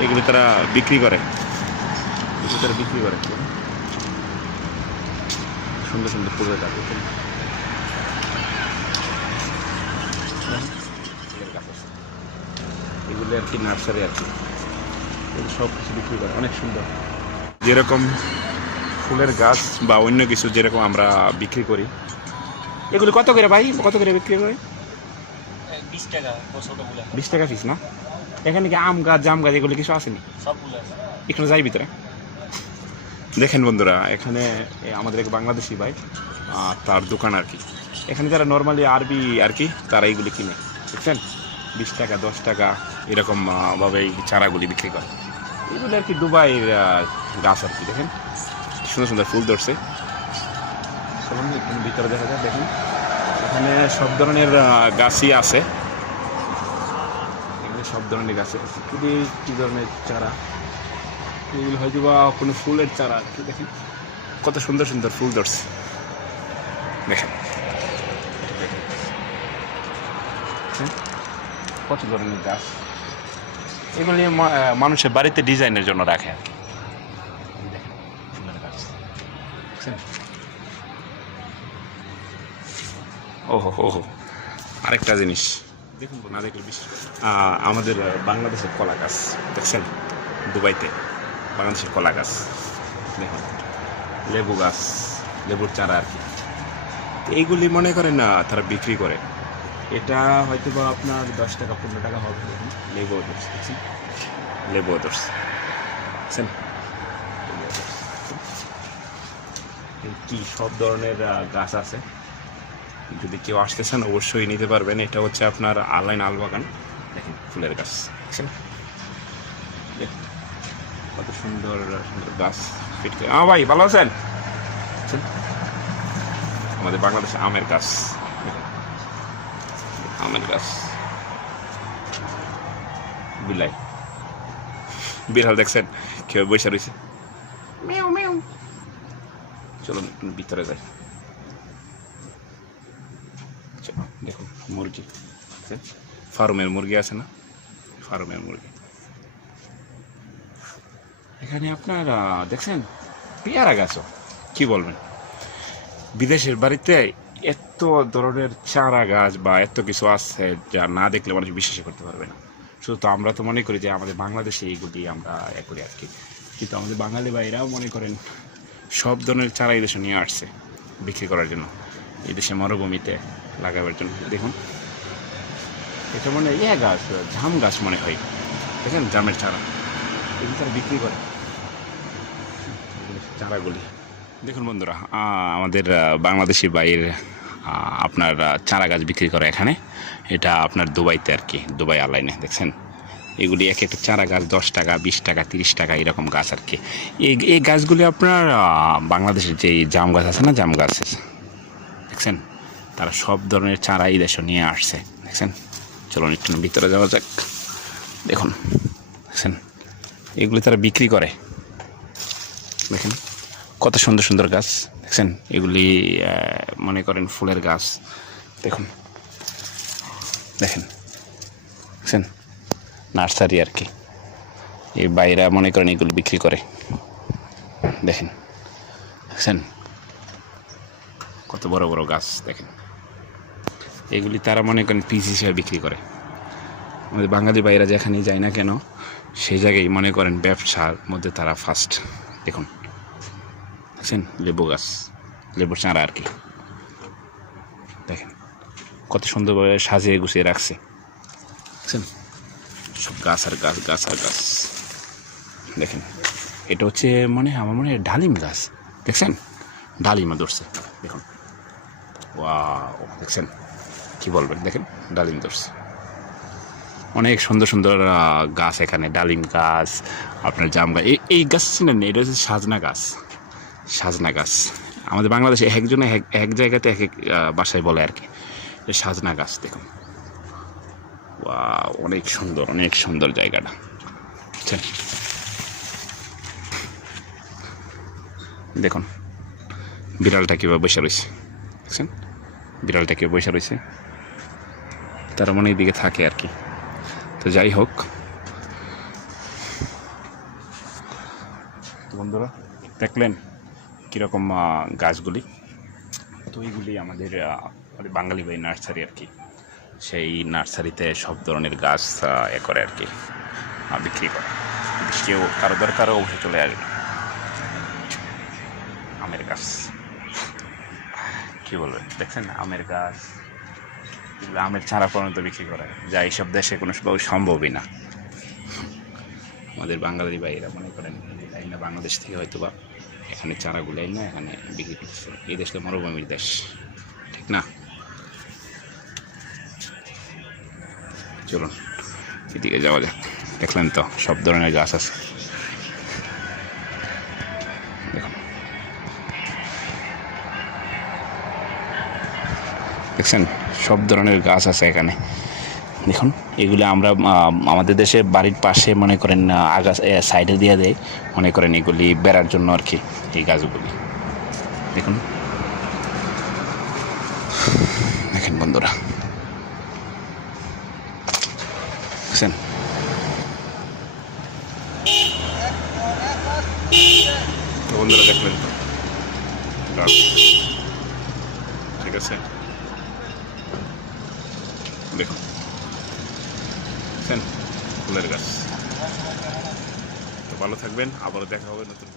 এগুলো তারা বিক্রি করে। এগুলো তারা বিক্রি করে। সুন্দর সুন্দর ফুলের গাছ। এগুলো আর কি নার্সারি আর কি। এগুলো সব কিছু বিক্রি করে। অনেক সুন্দর। যেরকম ফুলের গাছ বা অন্য কিছু যেরকম আমরা বিক্রি করি। এগুলো কত করে ভাই? কত করে বিক্রি করে বিশ টাকা ছোটোগুলো বিশ টাকা পিস না? এখানে কি আম গাছ জাম গাছ এগুলো কিছু আসেনি সবগুলো আছে। এখানে যাই ভিতরে। দেখেন বন্ধুরা এখানে আমাদের এক বাংলাদেশি ভাই তার দোকান আর কি। এখানে যারা নর্মালি আরবি আর কি তারা এইগুলি কিনে দেখছেন বিশ টাকা দশ টাকা এরকম ভাবে এই চারাগুলি বিক্রি করে। এগুলো আর কি দুবাইয়ের গাছ আর কি দেখেন? সুন্দর সুন্দর ফুল ধরছে। ভিতরে দেখা যায় দেখেন। এখানে সব ধরনের গাছই আছে। সব ধরনের গাছ আছে খুবই কী ধরনের চারা এগুলো হয়তো বা কোনো ফুলের চারা কি, দেখেন কত সুন্দর সুন্দর ফুল ধরছে দেখেন। হ্যাঁ? কত ধরনের গাছ এগুলো মানুষের বাড়িতে ডিজাইনের জন্য রাখে আর কি ফুলের। দেখছেন? ওহো ওহো আরেকটা জিনিস দেখুন না দেখলে বিশেষ আমাদের বাংলাদেশের কলা গাছ, দেখছেন? দুবাইতে বাংলাদেশের কলা গাছ, দেখুন। লেবু গাছ, লেবুর চারা আর কি। এইগুলি মনে করেন না, তারা বিক্রি করে। এটা হয়তো বা আপনার দশ টাকা, পনেরো টাকা হবে, দেখুন। লেবু ওদর্স দেখছেন? লেবু ওদর্স দেখছেন? কি সব ধরনের গাছ আছে? যদি কেউ আসতে চান, অবশ্যই নিতে পারবেন। এটা হচ্ছে আপনার আলাইন আলবাগান। দেখেন, ফুলের গাছ। দেখছেন? কত সুন্দর সুন্দর গাছ ফিট করে। আ ভাই, ভালো আছেন? আমাদের বাংলাদেশে আমের গাছ। আমের গাছ। বিলাই বিড়াল দেখছেন? কেউ বসে রয়েছে। চলুন, ভিতরে যাই চলো, দেখুন মুরগি ফার্মের মুরগি আছে না? ফার্মের মুরগি। এখানে আপনার দেখছেন? পেয়ারা গাছও কি বলবেন? বিদেশের বাড়িতে এত ধরনের চারা গাছ বা এত কিছু আছে যা না দেখলে মানুষ বিশ্বাস করতে পারবে না। শুধু তো আমরা তো মনে করি যে আমাদের বাংলাদেশে এইগুলি আমরা এ করি আর কি কিন্তু আমাদের বাঙালি ভাইরাও মনে করেন সব ধরনের চারা এই দেশে নিয়ে আসছে বিক্রি করার জন্য। এই দেশে মরুভূমিতে লাগাবার জন্য। দেখুন এটা মনে ইয়ে গাছ জাম গাছ মনে হয়। দেখেন জামের চারা। এগুলো তারা বিক্রি করে। চারাগুলি। দেখুন বন্ধুরা আমাদের বাংলাদেশি বাইয়ের আহ, আপনার চারা গাছ বিক্রি করে এখানে। এটা আপনার দুবাইতে আর কি দুবাই আলাইনে দেখছেন? এগুলি এক একটা চারা গাছ দশ টাকা বিশ টাকা তিরিশ টাকা এরকম গাছ আর কি। এই এই গাছগুলি আপনার বাংলাদেশের যে জাম গাছ আছে না জাম গাছ দেখছেন? তারা সব ধরনের চারা এই দেশে নিয়ে আসছে। দেখছেন? চলুন একটু ভিতরে যাওয়া যাক। দেখুন, দেখছেন? এগুলি তারা বিক্রি করে। দেখেন, কত সুন্দর সুন্দর গাছ। দেখছেন? এগুলি মনে করেন ফুলের গাছ। দেখুন। দেখেন? দেখছেন? নার্সারি আর কি। এই বাইরা মনে করেন এগুলো বিক্রি করে। দেখেন? দেখছেন? কত বড় বড় গাছ দেখেন। এগুলি তারা মনে করেন পিস হিসেবে বিক্রি করে। আমাদের বাঙালি বাইরা যেখানেই যায় না কেন, সেই জায়গায় মনে করেন ব্যবসার মধ্যে তারা ফার্স্ট দেখুন। দেখছেন? লেবু গাছ, লেবু চারা আর কি। দেখেন, কত সুন্দরভাবে সাজিয়ে গুছিয়ে রাখছে। দেখছেন? সব গাছ আর গাছ গাছ আর গাছ। দেখেন, এটা হচ্ছে মনে আমার মনে হয় ডালিম গাছ। দেখছেন? ডালিমা ধরছে। দেখুন। ওয়াও দেখছেন? কি বলবেন? দেখেন, ডালিম ধরছে অনেক সুন্দর সুন্দর গাছ এখানে, ডালিম গাছ, আপনার জাম গাছ। এই- গাছ চিনেন এটা হচ্ছে সাজনা গাছ। সাজনা গাছ। আমাদের বাংলাদেশে এক একজনে এক জায়গাতে এক এক বাসায় বলে আর কি। সাজনা গাছ, দেখুন। ওয়াও অনেক সুন্দর অনেক সুন্দর জায়গাটা। বুঝছেন? দেখুন, বিড়ালটা কীভাবে বসে রয়েছে। দেখছেন বিড়ালটা কীভাবে বসে রয়েছে। তারা মনে এদিকে থাকে আর কি। তো যাই হোক। বন্ধুরা, দেখলেন কীরকম গাছগুলি? তো এইগুলি আমাদের বাঙালি বাই নার্সারি আর কি। সেই নার্সারিতে সব ধরনের গাছ এ করে আর কি বিক্রি করে। কেউ কারও দরকারও চলে আসবে। আমের গাছ। কী বলবেন দেখছেন আমের গাছ, আমের চারা পর্যন্ত বিক্রি করে। যা এইসব দেশে কোনো সম্ভবই না। আমাদের বাঙালি ভাইয়েরা মনে করেন তাই না বাংলাদেশ থেকে হয়তো বা এখানে চারাগুলাই না এখানে বিক্রি করছে। এই দেশটা মরুভূমির দেশ, ঠিক না? চলুন, এদিকে যাওয়া যাক। দেখলেন তো, সব ধরনের গাছ আছে। দেখছেন? সব ধরনের গাছ আছে এখানে। দেখুন, এগুলি আমরা আমাদের দেশে বাড়ির পাশে মনে করেন আগা সাইডে দিয়ে দেয়। মনে করেন এগুলি বেড়ার জন্য আর কি এই গাছগুলি। দেখুন। দেখেন বন্ধুরা। দেখছেন? বন্ধুরা দেখলেন ঠিক আছে। দেখুন। ফুলের গাছ তো ভালো থাকবেন আবারও দেখা হবে নতুন